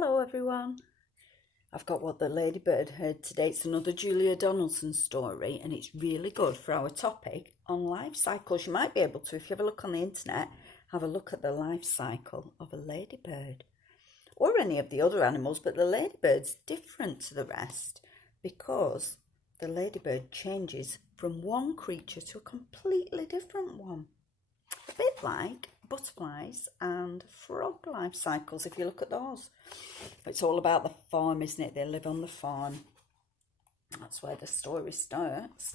Hello everyone. I've got what the Ladybird heard today. It's another Julia Donaldson story and it's really good for our topic on life cycles. You might be able to, if you have a look on the internet, have a look at the life cycle of a ladybird or any of the other animals, but the ladybird's different to the rest because the ladybird changes from one creature to a completely different one. A bit like butterflies and frog life cycles, if you look at those. It's all about the farm, isn't it? They live on the farm. That's where the story starts.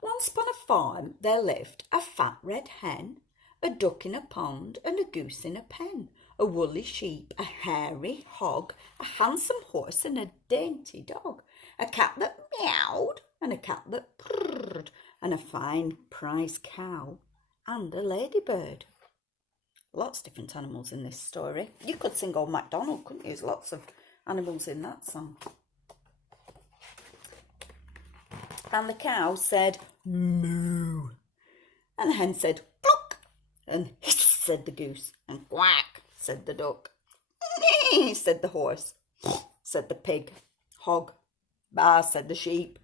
Once upon a farm there lived a fat red hen, a duck in a pond and a goose in a pen, a woolly sheep, a hairy hog, a handsome horse and a dainty dog, a cat that meowed and a cat that purred, and a fine prize cow and a ladybird. Lots of different animals in this story. You could sing Old MacDonald, couldn't you? There's lots of animals in that song. And the cow said, moo. And the hen said, cluck. And hiss, said the goose. And quack, said the duck. Nee, said the horse. Said the pig. Hog. Bah, said the sheep.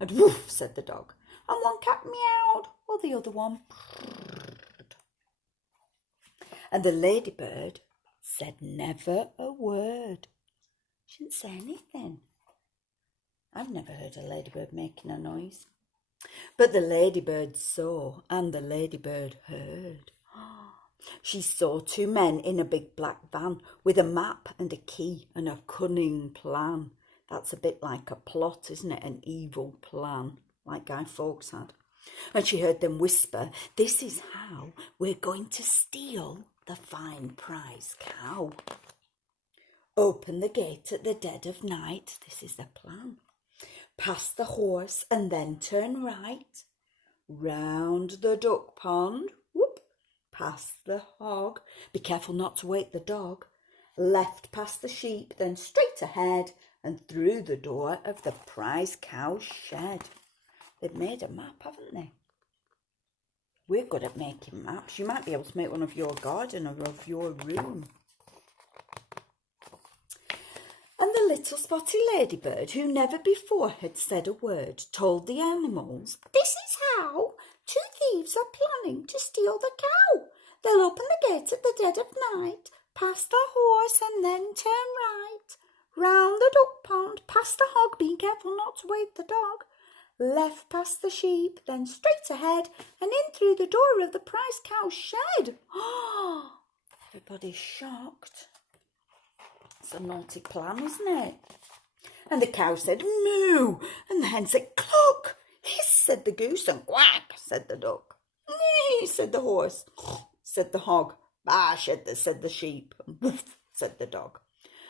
And woof, said the dog. And one cat meowed, while the other one purred. And the ladybird said never a word. She didn't say anything. I've never heard a ladybird making a noise. But the ladybird saw, and the ladybird heard. She saw two men in a big black van with a map and a key and a cunning plan. That's a bit like a plot, isn't it? An evil plan, like Guy Fawkes had. And she heard them whisper, this is how we're going to steal the fine prize cow. Open the gate at the dead of night, this is the plan. Pass the horse and then turn right. Round the duck pond, whoop, past the hog. Be careful not to wake the dog. Left past the sheep, then straight ahead and through the door of the prize cow shed. They've made a map, haven't they? We're good at making maps. You might be able to make one of your garden or of your room. And the little spotty ladybird, who never before had said a word, told the animals, this is how two thieves are planning to steal the cow. They'll open the gate at the dead of night, past the horse and then turn right. Round the duck pond, past the hog, being careful not to wake the dog. Left past the sheep, then straight ahead and in through the door of the prize cow shed. Oh, everybody's shocked. It's a naughty plan, isn't it? And the cow said, moo, and the hen said, cluck. Hiss, said the goose, and quack, said the duck. Nee, said the horse, said the hog. Bah, said the sheep, and woof, said the dog.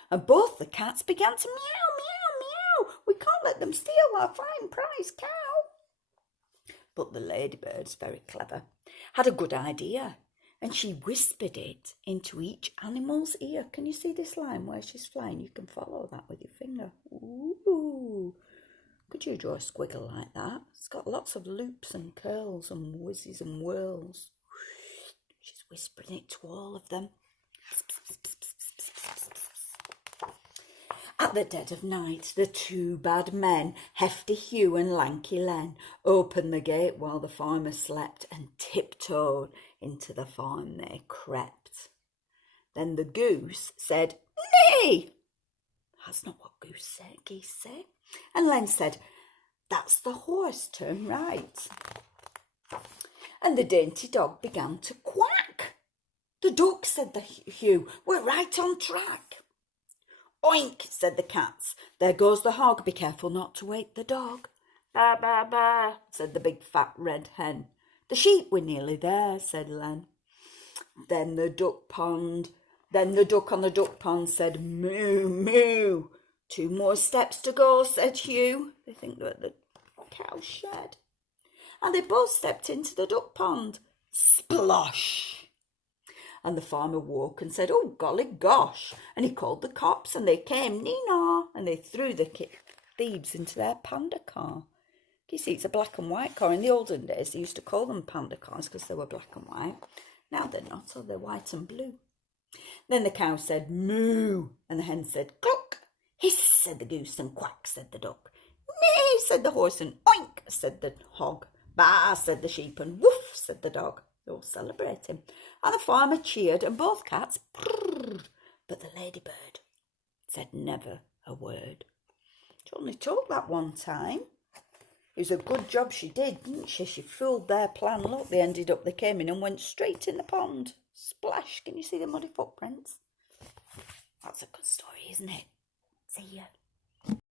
And both the cats began to meow, meow, meow. We can't let them steal our fine prize cow. But the ladybird's very clever, had a good idea, and she whispered it into each animal's ear. Can you see this line where she's flying? You can follow that with your finger. Ooh. Could you draw a squiggle like that? It's got lots of loops and curls and whizzes and whirls. She's whispering it to all of them. At the dead of night, the two bad men, Hefty Hugh and Lanky Len, opened the gate while the farmer slept, and tiptoed into the farm they crept. Then the goose said, nay! That's not what geese say. And Len said, that's the horse, turn right. And the dainty dog began to quack. The duck, said the Hugh, we're right on track. Oink, said the cats. There goes the hog. Be careful not to wake the dog. Ba, ba, ba, said the big fat red hen. The sheep were nearly there, said Len. Then the duck on the duck pond said, moo, moo. 2 more steps to go, said Hugh. They think they're at the cow shed. And they both stepped into the duck pond. Splosh! And the farmer woke and said, oh, golly gosh. And he called the cops and they came, Nina, and they threw the thieves into their panda car. You see, it's a black and white car. In the olden days, they used to call them panda cars because they were black and white. Now they're not, so they're white and blue. Then the cow said, moo, and the hen said, cluck. Hiss, said the goose, and quack, said the duck. Neigh, said the horse, and oink, said the hog. Baa, said the sheep, and woof, said the dog. All celebrating. And the farmer cheered, and both cats purred. But the ladybird said never a word. She only talked that one time. It was a good job she did, didn't she? She fooled their plan. Look, they came in and went straight in the pond. Splash, can you see the muddy footprints? That's a good story, isn't it? See ya.